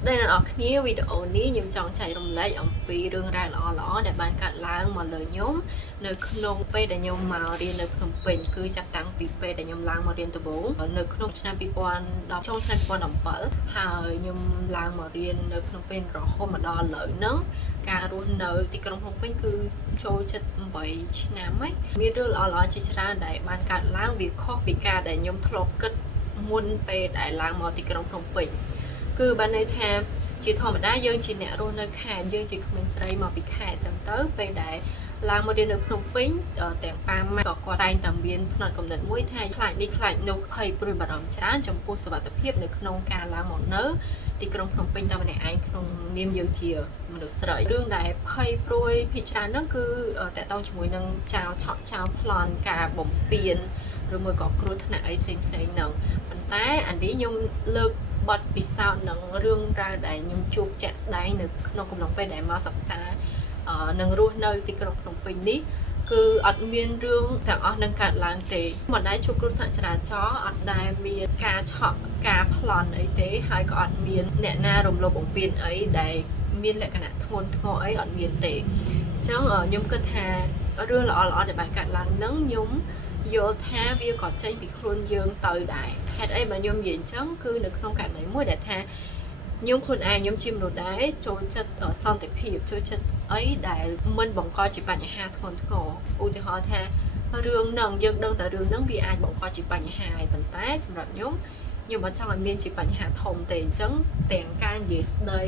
ស្ដីអ្នកនរគ្នាវីដេអូនេះខ្ញុំចង់ចែករំលែកអំពីរឿងរ៉ាវល្អៗដែលបានកើតឡើងមកលើខ្ញុំនៅក្នុងពេលដែលខ្ញុំមករៀននៅភ្នំពេញគឺចាប់តាំងពីពេលដែលខ្ញុំឡើងមករៀនដំបូងនៅក្នុងឆ្នាំ2010ចុងឆ្នាំ2017ហើយខ្ញុំឡើងមករៀននៅភ្នំពេញរហូតមកដល់ឥឡូវហ្នឹងការរស់នៅទីក្រុងភ្នំពេញគឺចូលជិត8ឆ្នាំហើយមានរឿងល្អៗជាច្រើនដែលបានកើតឡើងវាខុសពីការដែលខ្ញុំធ្លាប់គិតមុនពេលដែលឡើងមកទីក្រុងភ្នំពេញគឺបានន័យថាជាធម្មតាយើងជាអ្នករស់នៅខេត្តយើងជាក្មេងស្រីមកពីខេត្តអញ្ចឹងទៅពេលដែលឡើងមករៀននៅភ្នំពេញទាំងប៉ាម៉ាក់ក៏គាត់តែងតែមានផ្នែកកំណត់មួយថាខ្លាចនេះខ្លាចនោះភ័យព្រួយបារម្ភច្រើនចំពោះសុវត្ថិភាពនៅក្នុងការឡើងមកនៅទីក្រុងភ្នំពេញតែម្នាក់ឯងក្នុងនាមយើងជាមនុស្សស្រីរឿងដែលភ័យព្រួយភាគច្រើនហ្នឹងគឺតកតងជាមួយនឹងចោលឆក់ចោលប្លន់ការបំពានឬមួយក៏គ្រោះថ្នាក់អីផ្សេងៗហ្នឹងប៉ុន្តែអានេះខ្ញុំលើកបទពិសោធន៍នឹងរឿងរ៉ាវដែលខ្ញុំជួបជាក់ស្ដែងនៅក្នុងកំឡុងពេលដែលមកសិក្សានឹងរស់នៅទីក្រុងភ្នំពេញនេះគឺអត់មានរឿងទាំងអស់នឹងកើតឡើងទេមិនដែលជួបគ្រោះថ្នាក់ចរាចរណ៍អត់ដែលមានការឆក់ការប្លន់អីទេហើយក៏អត់មានអ្នកណារំលោភបំពានអីដែលមានលក្ខណៈធ្ងន់ធ្ងរអីអត់មានទេអញ្ចឹងខ្ញុំគិតថារឿងល្អៗដែលបានកើតឡើងនឹងខ្ញុំយល់ថាវាក៏ចេញពីខ្លួនយើងទៅដែរហេតុអីបើខ្ញុំនិយាយអញ្ចឹងគឺនៅក្នុងករណីមួយដែលថាខ្ញុំខ្លួនឯងខ្ញុំជាមនុស្សដែរចូលចិត្តសន្តិភាពចូលចិត្តអីដែលមិនបង្កជាបញ្ហាធ្ងន់ធ្ងរឧទាហរណ៍ថារឿងហ្នឹងយើងដឹងតែរឿងហ្នឹងវាអាចបង្កជាបញ្ហាហើយប៉ុន្តែសម្រាប់ខ្ញុំអត់ចង់ឲ្យមានជាបញ្ហាធំទេអញ្ចឹងទាំងការនិយាយស្ដី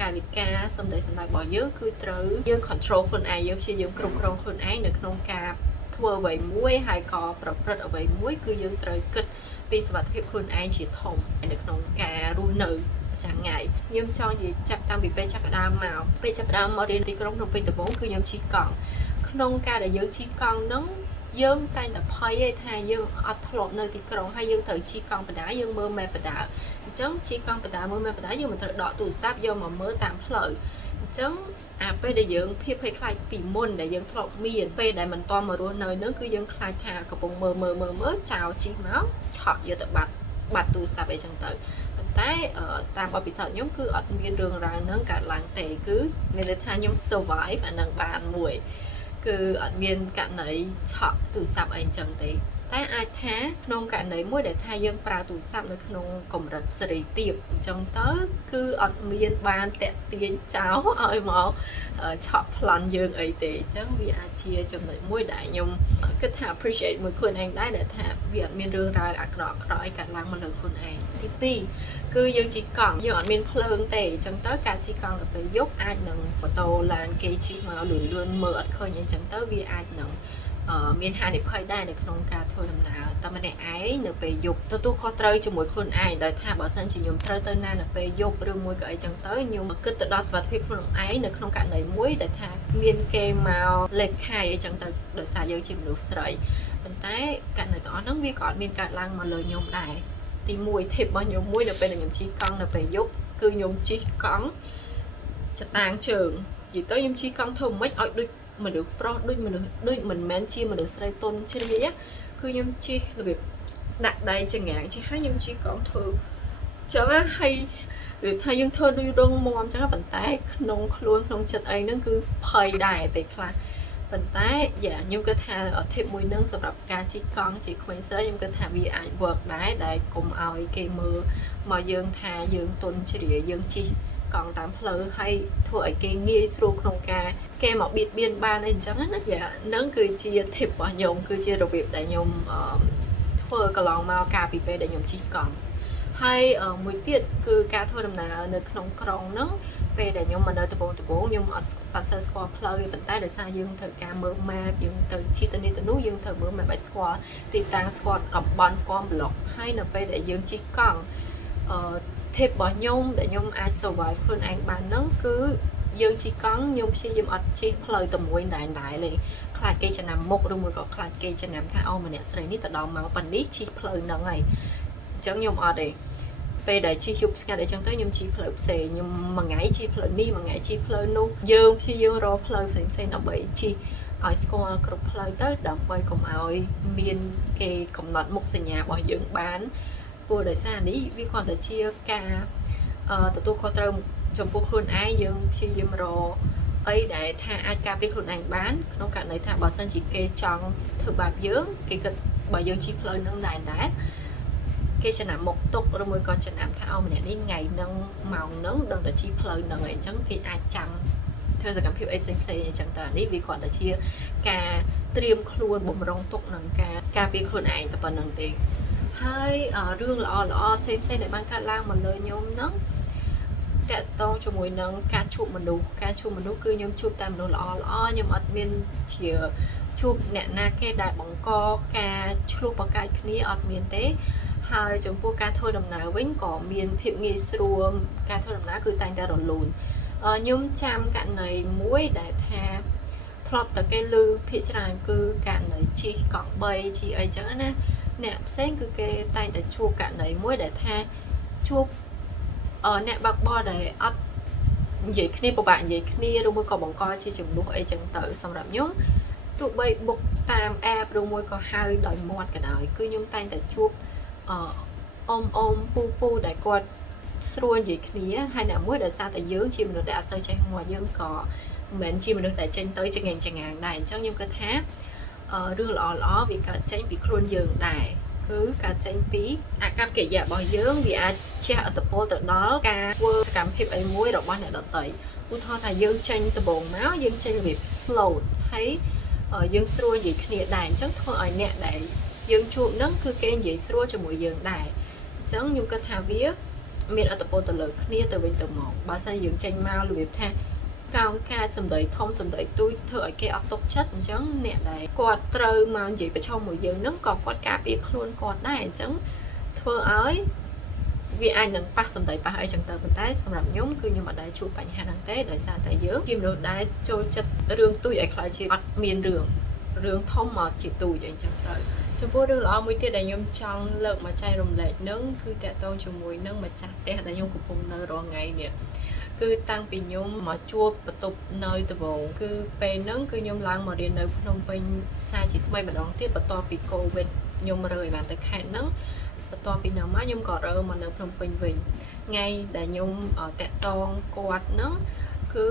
កាយវិការសម្ដីសម្ដែងរបស់យើងគឺត្រូវយើង control ខ្លួនឯងយើងព្យាយាមគ្រប់គ្រងខ្លួនឯងនៅក្នុងការធ្វើអ្វីមួយហើយក៏ប្រព្រឹត្តអ្វីមួយគឺយើងត្រូវគិតពីសុវត្ថិភាពខ្លួនឯងជាធំនៅក្នុងការរស់នៅចាំថ្ងៃខ្ញុំចង់និយាយចាប់តាំងពីពេលចាប់ផ្ដើមមករៀនទីក្រុងភ្នំពេញដំបូងគឺខ្ញុំជិះកង់ក្នុងការដែលយើងជិះកង់ហ្នឹងយើងតែងតែភ័យឯថាយើងអត់ធ្លាប់នៅទីក្រុងហើយយើងត្រូវជិះកង់បណ្ដាយើងមើល map បណ្ដាអញ្ចឹងជិះកង់បណ្ដាមើល map បណ្ដាយើងមិនត្រូវដកទូរស័ព្ទយកមកមើលតាមផ្លូវអញ្ចឹងអាពេលដែលយើងភាពភ័យខ្លាចពីមុនដែលយើងធ្លាប់មានពេលដែលមិនតមករស់នៅនឹងគឺយើងខ្លាចថាកំពុងមើលចោលជិះមកឆក់យកទៅបាត់ទូរស័ព្ទអីចឹងទៅប៉ុន្តែតាមបទពិសោធន៍ខ្ញុំគឺអត់មានរឿងរ៉ាវហ្នឹងកើតឡើងទេគឺមានន័យថាខ្ញុំ survive អានឹងបានមួយគឺអត់មានករណីឆក់ទូរស័ព្ទអីចឹងទេតែអាចថាក្នុងករណីមួយដែលថាយើងប្រើទូរស័ព្ទនៅក្នុងកម្រិតសេរីទាបអញ្ចឹងទៅគឺអត់មានបានតាក់ទាញចោលឲ្យមកឆក់ប្លន់យើងអីទេអញ្ចឹងវាអាចជាចំណុចមួយដែលខ្ញុំគិតថា appreciate មួយខ្លួនឯងដែរដែលថាវាអត់មានរឿងរ៉ាវអាក្រក់អីកើតឡើងមកលើខ្លួនឯងទី2គឺយើងជិះកង់យើងអត់មានភ្លើងទេអញ្ចឹងទៅការជិះកង់ទៅពេលយប់អាចនឹងម៉ូតូឡានគេជិះមកលឿនមើលអត់ឃើញអីចឹងទៅវាអាចនឹងមានហានិភ័យដែរនៅក្នុងការធ្វើដំណើរតែម្នាក់ឯងនៅពេលយប់ទទួលខុសត្រូវជាមួយខ្លួនឯងដោយថាបើសិនជាខ្ញុំត្រូវទៅណានៅពេលយប់ឬមួយក៏អីចឹងទៅខ្ញុំគិតទៅដល់សុវត្ថិភាពខ្លួនឯងនៅក្នុងករណីមួយដែលថាមានគេមកលេបខាយអីចឹងទៅដោយសារយើងជាមនុស្សស្រីប៉ុន្តែករណីទាំងអស់ហ្នឹងវាក៏អត់មានកើតឡើងមកលើខ្ញុំដែរទី1 tip របស់ខ្ញុំមួយនៅពេលដែលខ្ញុំជិះកង់នៅពេលយប់គឺខ្ញុំជិះកង់ចតាងជើងនិយាយទៅខ្ញុំជិះកង់ធ្វើមិនឲ្យដូចមនុស្សប្រុសដូចមិនមែនជាមនុស្សស្រីទុនជ្រាយគឺខ្ញុំជិះរបៀបដាក់ដៃចង្ងាងជិះហើយខ្ញុំជិះកង់ធ្វើចឹងហើយរបៀបថាយើងធ្វើដូចរងមាំចឹងប៉ុន្តែក្នុងខ្លួនក្នុងចិត្តអីហ្នឹងគឺភ័យដែរតែខ្លះប៉ុន្តែខ្ញុំគិតថា tip មួយហ្នឹងសម្រាប់ការជិះកង់ជាក្មេងស្រីខ្ញុំគិតថាវាអាច work ដែរដែលកុំឲ្យគេមើលមកយើងថាយើងទុនជ្រាយយើងជិះកង់តាមផ្លូវហើយធ្វើឲ្យគេងាយស្រួលក្នុងការគេមកបៀតបៀនបានអីអញ្ចឹងណាហ្នឹងគឺជា tip របស់ខ្ញុំគឺជារបៀបដែលខ្ញុំធ្វើកន្លងមកកាលពីពេលដែលខ្ញុំជិះកង់ហើយមួយទៀតគឺការធ្វើដំណើរនៅក្នុងក្រុងហ្នឹងពេលដែលខ្ញុំមកនៅដំបូងខ្ញុំអត់ស្គាល់ផ្លូវទេប៉ុន្តែដោយសារយើងត្រូវការមើល map យើងទៅជិះទៅនេះទៅនោះយើងត្រូវមើល map ឲ្យស្គាល់ទីតាំងស្គាល់តំបន់ស្គាល់ប្លុកហើយនៅពេលដែលយើងជិះកង់tip របស់ខ្ញុំដែលខ្ញុំអាច survive ខ្លួនឯងបានហ្នឹងគឺយើងជិះកង់ខ្ញុំព្យាយាមអត់ជិះផ្លូវតែមួយដែរទេខ្លាចគេចំណាំមុខឬមួយក៏ខ្លាចគេចំណាំថាអូម្នាក់ស្រីនេះទៅដល់មកប៉ុណ្នេះជិះផ្លូវហ្នឹងហើយអញ្ចឹងខ្ញុំអត់ទេពេលដែលជិះយប់ស្ងាត់អីចឹងទៅខ្ញុំជិះផ្លូវផ្សេងខ្ញុំមួយថ្ងៃជិះផ្លូវនេះមួយថ្ងៃជិះផ្លូវនោះយើងព្យាយាមរកផ្លូវផ្សេងដើម្បីជិះឲ្យស្គាល់គ្រប់ផ្លូវទៅដើម្បីកុំឲ្យមានគេកំណត់មុខសញ្ញារបស់យើងបានព្រោះដោយសារនេះវាគ្រាន់តែជាការ ទទួលខុសត្រូវចំពោះខ្លួនឯងយើងព្យាយាមរកអីដែលថាអាចការពារខ្លួនឯងបានក្នុងករណីថាបើសិនជាគេចង់ធ្វើបាបយើងគេគិតបើយើងជិះផ្លូវនឹងដែរគេចំណាំមកទុកឬមួយក៏ចំណាំថាម្នាក់នេះថ្ងៃហ្នឹងម៉ោងហ្នឹងដឹងតែជិះផ្លូវហ្នឹងអីចឹងគេអាចចាំធ្វើសកម្មភាពអីផ្សេងអញ្ចឹងតើនេះវាគ្រាន់តែជាការត្រៀមខ្លួនបំរុងទុកនឹងការពារខ្លួនឯងតែប៉ុណ្្នឹងទេហើយរឿងល្អផ្សេងដែលបានកើតឡើងមកលើខ្ញុំហ្នឹងតកតងជាមួយនឹងការជួបមនុស្សគឺខ្ញុំជួបតែមនុស្សល្អខ្ញុំអត់មានជាជួបអ្នកណាគេដែលបង្កការឆ្លោះប្រកែកគ្នាអត់មានទេហើយចំពោះការធ្វើដំណើរវិញក៏មានភាពងាយស្រួលការធ្វើដំណើរគឺតែងតែរលូនខ្ញុំចាំករណីមួយដែលថាធ្លាប់តែគេឮភាគច្រើនគឺករណីជិះកង់3ជិះអីចឹងណាអ្នកផ្សេងគឺគេតែងតែជួបករណីមួយដែលថាជួបអ្នកបើកបរដែលអត់និយាយគ្នាពិបាកនិយាយគ្នាឬមួយក៏បង្កជាចំនួនអីចឹងទៅសម្រាប់ខ្ញុំទោះបីបុកតាម app ឬមួយក៏ហៅដោយមាត់ក៏ដោយគឺខ្ញុំតែងតែជួបពូដែលគាត់ស្រួលនិយាយគ្នាហើយអ្នកមួយដោយសារតែយើងជាមនុស្សដែលអត់សូវចេះមាត់យើងក៏មិនមែនជាមនុស្សដែលចេញទៅចងាងដែរអញ្ចឹងខ្ញុំគិតថារឿងល្អវាកើតចេញពីខ្លួនយើងដែរគឺការចេញពីអាកប្បកិរិយារបស់យើងវាអាចជះឥទ្ធិពលទៅដល់ការធ្វើសកម្មភាពអីមួយរបស់អ្នកដទៃឧទាហរណ៍ថាយើងចេញដំបូងមកយើងចេញរបៀប slow ហើយយើងស្រួលនិយាយគ្នាដែរអញ្ចឹងធ្វើឲ្យអ្នកដែលយើងជួបនឹងគឺគេនិយាយស្រួលជាមួយយើងដែរអញ្ចឹងខ្ញុំគិតថាវាមានឥទ្ធិពលទៅលើគ្នាទៅវិញទៅមកបើសិនយើងចេញមករបៀបថាកោងការសម្ដីធំសម្ដីទូចធ្វើឲ្យគេអត់ទុកចិត្តអញ្ចឹងអ្នកដែលគាត់ត្រូវមកនិយាយប្រឈមមួយយើងនឹងក៏គាត់ការពារខ្លួនគាត់ដែរអញ្ចឹងធ្វើឲ្យវាអាចនឹងប៉ះសម្ដីប៉ះអីចឹងទៅប៉ុន្តែសម្រាប់ខ្ញុំគឺខ្ញុំអត់ដែលជួបបញ្ហាហ្នឹងទេដោយសារតែយើងជាមនុស្សដែលចូលចិត្តរឿងទូចឲ្យខ្លាចជាអត់មានរឿងធំមកជាទូចអីចឹងទៅចំពោះរឿងល្អមួយទៀតដែលខ្ញុំចង់លើកមកចែករំលែកនឹងគឺតកតងជាមួយនឹងម្ចាស់ផ្ទះដែលខ្ញុំកំពុងនៅរាល់ថ្ងៃនេះគឺតាំងពីខ្ញុំមកជួបបន្ទប់នៅដំបូងគឺពេលហ្នឹងគឺខ្ញុំឡើងមករៀននៅភ្នំពេញសារជាថ្មីម្ដងទៀតបន្ទាប់ពីកូវីដខ្ញុំរើឲ្យបានទៅខេត្តហ្នឹងបន្ទាប់ពីនោះមកខ្ញុំក៏រើមកនៅភ្នំពេញវិញថ្ងៃដែលខ្ញុំតាក់តងគាត់ហ្នឹងគឺ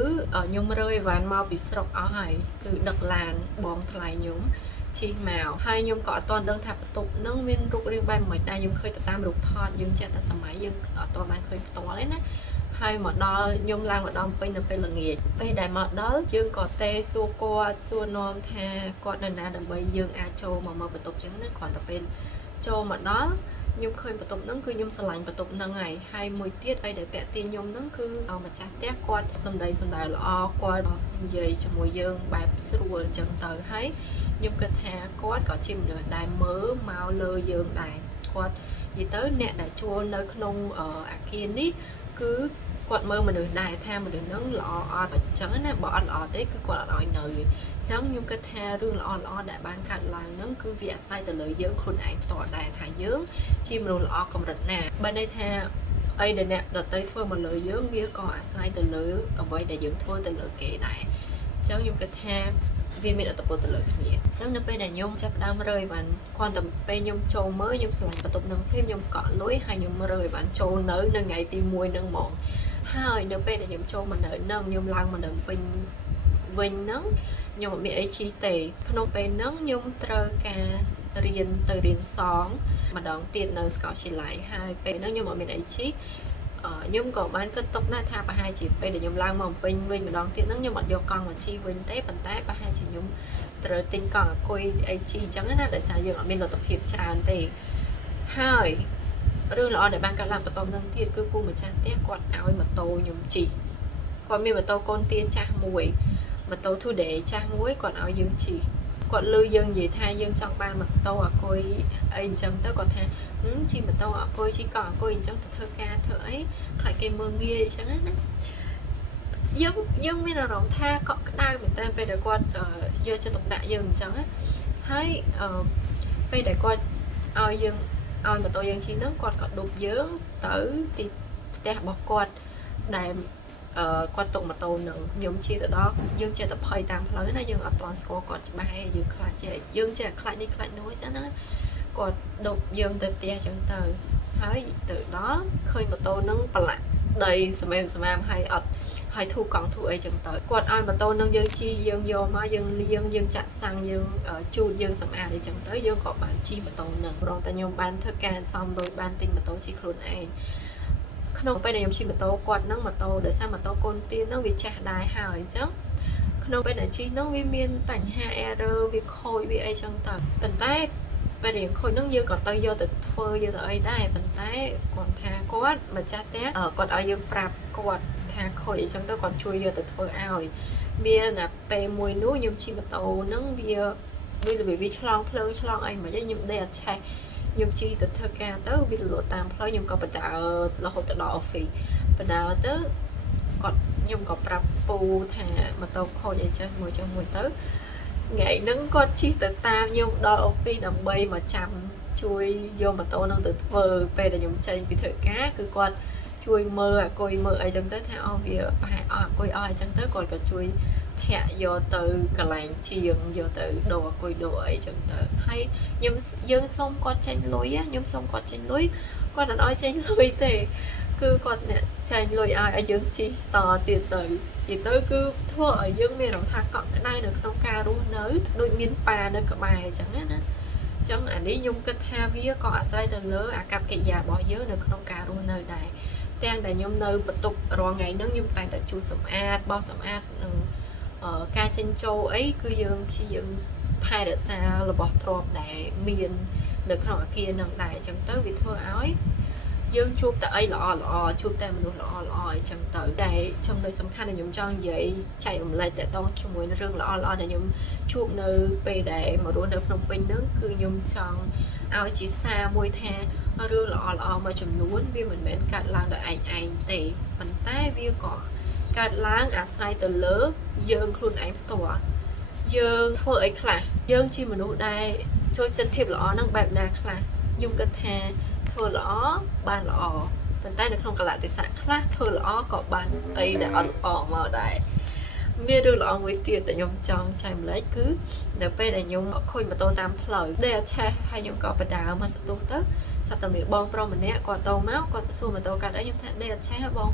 ខ្ញុំរើអីវ៉ាន់មកពីស្រុកអស់ហើយគឺដឹកឡានបងថ្លៃខ្ញុំជិះមកហើយខ្ញុំក៏អត់ទាន់ដឹងថាបន្ទប់ហ្នឹងមានរូបរាងបែបមិនដែរខ្ញុំឃើញតែតាមរូបថតយើងចេះតែសម័យយើងអត់ទាន់បានឃើញផ្ទាល់ទេណាហើយមកដល់ខ្ញុំឡើងមកដល់ពេញនៅពេលល្ងាចពេលដែលមកដល់យើងក៏ទេសួរគាត់សួរនាំថាគាត់នៅណាដើម្បីយើងអាចចូលមកមើលបន្ទប់ចឹងណាគ្រាន់តែពេលចូលមកដល់ខ្ញុំឃើញបន្ទប់ហ្នឹងគឺខ្ញុំស្រឡាញ់បន្ទប់ហ្នឹងហើយមួយទៀតអីដែលតាក់ទាញខ្ញុំហ្នឹងគឺម្ចាស់ផ្ទះគាត់សំដីល្អគាត់និយាយជាមួយយើងបែបស្រួលអញ្ចឹងទៅហើយខ្ញុំគិតថាគាត់ក៏ជាមនុស្សដែលមើលមកលើយើងដែរគាត់និយាយទៅអ្នកដែលជួលនៅក្នុងអាគារនេះគឺគាត់មើលមនុស្សដែរថាមនុស្សហ្នឹងល្អអត់អញ្ចឹងណាបើអត់ល្អទេគឺគាត់អត់ឲ្យនៅអញ្ចឹងខ្ញុំគិតថារឿងល្អដែលបានកើតឡើងហ្នឹងគឺវាអាស្រ័យទៅលើយើងខ្លួនឯងផ្ទាល់ដែរថាយើងជាមនុស្សល្អកម្រិតណាបើន័យថាអីដែលអ្នកដទៃធ្វើមកលើយើងវាក៏អាស្រ័យទៅលើអ្វីដែលយើងធ្វើទៅលើគេដែរអញ្ចឹងខ្ញុំគិតថាវាមានឥទ្ធិពលទៅលើគ្នាអញ្ចឹងនៅពេលដែលខ្ញុំចាប់ផ្ដើមរើអីវ៉ាន់គ្រាន់តែពេលខ្ញុំចូលមើលខ្ញុំឆ្លាញ់បន្ទប់នឹងភ្លាមខ្ញុំកក់លុយហើយខ្ញុំរើអីវ៉ាន់ចូលនៅថ្ងៃទី1នឹងហ្មងហើយនៅពេលដែលខ្ញុំចូលមកនៅនឹងខ្ញុំឡើងមកនៅពេញវិញហ្នឹងខ្ញុំអត់មានអីជិះទេក្នុងពេលហ្នឹងខ្ញុំត្រូវការរៀនសងម្ដងទៀតនៅសាកលវិទ្យាល័យហើយពេលហ្នឹងខ្ញុំអត់មានអីជិះខ្ញុំក៏បានគិតទុកដែរថាប្រហែលជាពេលដែលខ្ញុំឡើងមកពេញវិញម្ដងទៀតហ្នឹងខ្ញុំអត់យកកង់មកជិះវិញទេប៉ុន្តែប្រហែលជាខ្ញុំត្រូវទិញកង់អង្គុយអីជិះអញ្ចឹងណាដោយសារយើងអត់មានលទ្ធភាពច្រើនទេហើយរឿងល្អដែលបានកើតឡើងបន្តនឹងទៀតគឺពូម្ចាស់ផ្ទះគាត់ឲ្យម៉ូតូខ្ញុំជិះគាត់មានម៉ូតូកូនទាចាស់មួយម៉ូតូ 2day ចាស់មួយគាត់ឲ្យយើងជិះគាត់លើយើងនិយាយថាយើងចង់បានម៉ូតូអង្គុយអីអញ្ចឹងទៅគាត់ថាជិះម៉ូតូអង្គុយជិះកង់អង្គុយអញ្ចឹងទៅធ្វើការធ្វើអីខ្លាចគេមើលងាយអញ្ចឹងណាយើងមានអារម្មណ៍ថាកក់ក្ដៅមែនតើពេលដែលគាត់យកចិត្តទុកដាក់យើងអញ្ចឹងហើយពេលដែលគាត់ឲ្យយើងឲ្យម៉ូតូយើងជិះហ្នឹងគាត់ក៏ដប់យើងទៅទីផ្ទះរបស់គាត់ដែលគាត់ទុកម៉ូតូនឹងខ្ញុំជិះទៅដល់យើងចេះតែភ័យតាមផ្លូវណាយើងអត់ទាន់ស្គាល់គាត់ច្បាស់ទេយើងខ្លាចយើងចេះខ្លាចនេះខ្លាចនោះចឹងណាគាត់ដប់យើងទៅផ្ទះចឹងទៅហើយទៅដល់ឃើញម៉ូតូនឹងប្រឡាក់ đầy sầm am hay ọt hay thu còn thu ấy chẳng tới quạt ai mà tôi nâng dương chi dương vô mà dương liêng dương chặt sang dương chu dương sầm à để chẳng tới dương có bạn chi mà tôi nâng rồi ta nhung ban thơ can xong rồi ban tin mà tôi chỉ luôn ai không phải là nhung chi mà tôi quạt nâng mà tôi để sao mà tôi côn tiên nó bị chặt đài hào chứ không phải là chi nó vi miên tảnh ha error vi khôi vi ấy chẳng tới bên tay bây giờ khôi nâng dương còn tay vô từ thôi vô từ ấy đây bên tay còn thà quát mà chặt té còn ở dương prap quạt thà khôi chẳng tới còn chui vô từ thôi ao bia là pe mùi núi nhung chi mà tàu nâng bia bây giờ bị chlong anh mà với nhung đẹp trai nhung chi từ thơ ca tới bị lộ tam phơi nhung có bật đạo là hồ tự đỏ phì bật đạo tới còn nhung có prap pu thà mà tàu khôi vậy chơi mùi cho mùi tới ngày nâng con chi từ tam nhung đỏ phì đầm bay mà chăm chui vô mà tàu nâng từ thơ pe là nhung chơi bị thợ cá cứ con chui mơ coi mơ ấy trong tới theo việc coi ai trong tới còn cả chui thẹ vô từ cả làng chiền vô từ đồ coi đồ ấy trong tới hay nhưng dân xong con tranh lối á nhưng xong con tranh lối con đã nói tranh lối thì cứ con nè tranh lối ai ở dân chi tò tiền từ thì tới cứ thua ở dân miền đồng thang còn cái này được không ca luôn nới đôi miền pa nơi cả bài chẳng hết á chẳng ảnh đi nhung kết tha vía có ở xây từ lớn à cặp cái già bỏ dớ được không ca luôn nơi này đang đại nhung nơi bật tục rồi ngày nắng nhung tay tại chú sầm ad bao sầm ad ở ca trên châu ấy cứ dương chỉ dương thay được xa là bỏ trộm để miền được họ kia nâng đại chẳng tới vì thưa áo dương chụp tại ấy lọ chụp tại mình lọ chẳng tới đây trong nơi sầm khăn là nhung cho vậy chạy lại tại to trong mùi nó rương lọ để nhung chụp nơi về để mà đuổi được nông pin nước cứ nhung chọn áo chỉ xa môi the rương lọ mà chùm nuốn vì mình bên cạnh làng đợi ảnh tệ phần tay vi có cạnh láng sai từ lớn dương luôn ảnh tỏa dương thôi ấy là dương chi mà nụ đây cho chân thiệp lọ năng bẹp nạc là dùng cái thè thôi lọ bàn lọ phần tay được không cả lại thì sẵn khác thôi lọ có bàn ấy để ỏ mà đây bia đưa lọ người tiền để nhung chọn chạy lấy cứ để bây để nhung khôi mà tôi tam lời để che hay nhung có phải đào mà sẽ tốt tới sao tao bị bong pro mình nè còn tàu máu còn xu mà tôi cả đấy nhung thằng để che bong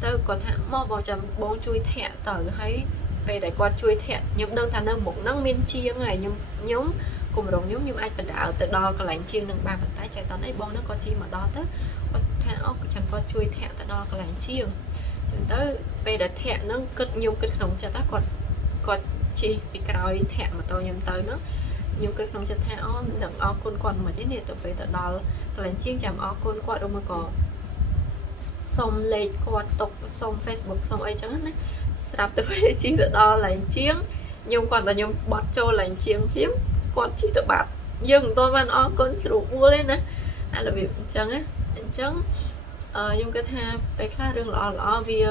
tôi còn thằng mò vào chầm bong chui thẹn tới hay về để quan chui thẹn nhung đơn thằng đơn một năng miên chi ngày nhung nhóm cùng đồng nhóm như anh phải đào từ đo cái lạnh chiên đừng ba bàn tay chạy tao ấy bong nó có chi mà đo tới còn thằng ốc chẳng có chui thẹn từ đo cái lạnh chiên tới về để thẹn nó cực nhiều cực không cho ta còn chi bị còi thẹn mà tôi nhầm tới nó nhiều cực không cho thẹn đừng con mà thế này tôi về từ đó là chiên chạm con qua đâu mà có xong lên qua tục xong Facebook xong ấy chẳng đấy sắp từ về chi từ đó là chiên nhưng còn là nhung bọt cho là chiên phím còn chi từ bạc dừng tôi van con rượu vua lên nè hay là việc chẳng á chẳng nhưng cái tha cái khác đừng lọ vì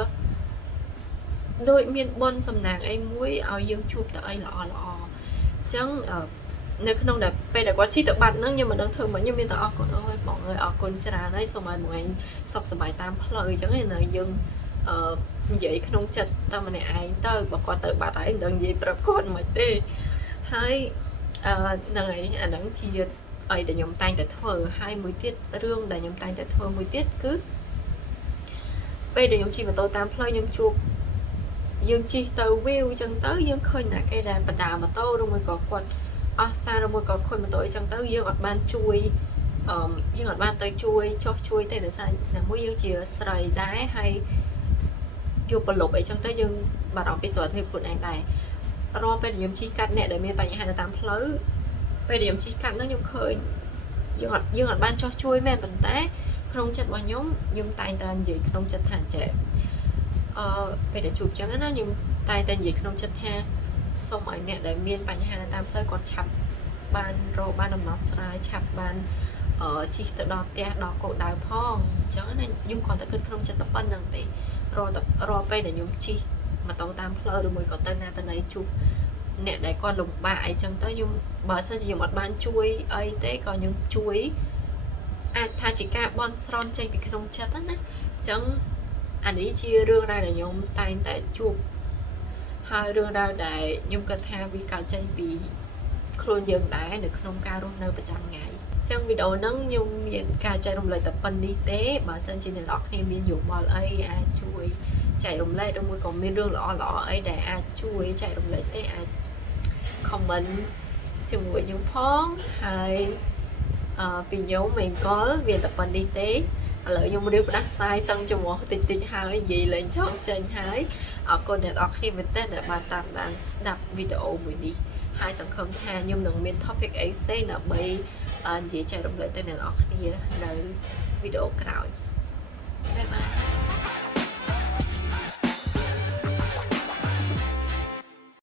đôi miền bon sầm nàng ấy muối ao dương chụp tại lọ chẳng nếu không đẹp bây giờ quá chi tự bạn nữa nhưng mà đang thường mà như miền tây còn ơi mọi người ở con trà đấy xong rồi mọi người sọc sầm bài tam lời chẳng hạn là dương vậy không chật tao mà này ai tới bỏ qua tự bạn ấy đừng gì tập con mà tê hay này đang chia ấy để nhóm tay để thở 20 tiết rương để nhóm tay để thở 10 tiết cứ bây giờ nhóm chi mà tôi tam play nhóm chụp dương chi từ view chân tới dương khơi nè cây đàn bà đào mà tôi đâu mới có quần xa đâu mới có khơi mà tôi chân tới dương ọt ban chui dương ọt ban tới chui tên là sao là mỗi dương chỉ sợi đá hay chụp bật lục ấy chân tới dương bà đọc bị sỏi thuê phụ anh này rồi bây giờ nhóm chi cắt nè để miền bài hai là tám play bây giờ nhóm chi cắt nó nhóm khơi dương ọt ban cho chui men bẩn té không chặt vào nhóm nhưng tay tên gì không chặt thản trẻ về để chụp chẳng nó nhưng tay tên gì không chặt ha xong mọi nè để miền bài hai là tam play còn chặt ban rồi ban nằm nó sai chặt ban ở chi tự đo tia đo cổ đào phong chẳng này nhưng còn tại không chặt tập ban đằng tí rồi về để nhóm chi mà tàu tam play rồi mới có tên na tên này chụp nè để con lùng bại chẳng tới nhưng bà sẽ dùng một ban chui ấy thế còn những chui thay chỉ cả bon son chơi bị không chết á chẳng anh ấy chia rương ra để nhóm tay tại chụp hai rương ra để nhóm cơ tha vì cả chơi bị khuôn dừng đá được không cao luôn nơi 100 ngày trong video nâng nhung miền ca chạy đồng lại tập phần đi tế bà sân trên này lọt thêm miền dụng bò ấy chui chạy đồng lại đông môi còn miền đường lọ lọ ấy để chui chạy đồng lại tế comment chung với nhung phong hay vì nhớ mình có việc tập phần đi tế lợi dụng điều đắt sai tăng cho một tình tình hai gì lên trong trên hai ở con này đọc khi mình tên để bà tạm bạn đọc video mình đi hai sản phẩm tha nhưng đừng miền topic ấy sẽ là bị gì chạy động lại tên này đọc khi video cào bye bye